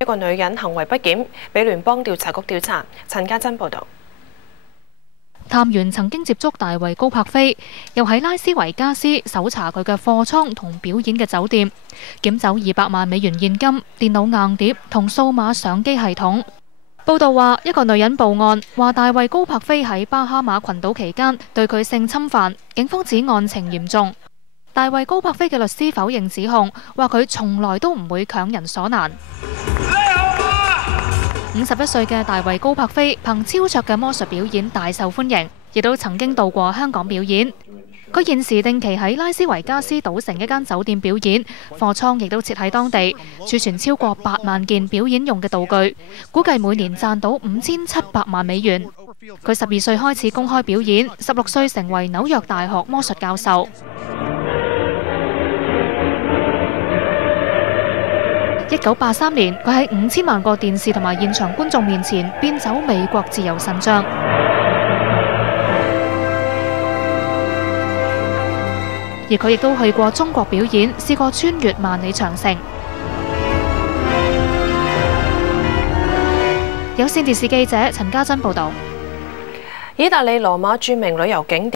一個女人行為不檢，俾聯邦調查局調查。陳家珍報導。探員曾經接觸大衛高柏菲，又喺拉斯維加斯搜查佢嘅貨倉同表演嘅酒店，檢走200萬美元現金、電腦硬碟同數碼相機系統。報道話，一個女人報案，話大衛高柏菲喺巴哈馬群島期間對佢性侵犯，警方指案情嚴重。大衛高柏菲嘅律師否認指控，話佢從來都唔會強人所難。51歲嘅大衛高柏菲憑超卓嘅魔術表演大受歡迎，亦都曾經到過香港表演。佢現時定期喺拉斯維加斯賭城一間酒店表演，貨倉亦都設喺當地，儲存超過8萬件表演用嘅道具，估計每年賺到5700萬美元。佢12歲開始公開表演，16歲成為紐約大學魔術教授。1983年，佢喺5000萬個電視同埋現場觀眾面前變走美國自由神像，而佢亦都去過中國表演，試過穿越萬里長城。有線電視記者陳家珍報導。意大利羅馬著名旅遊景點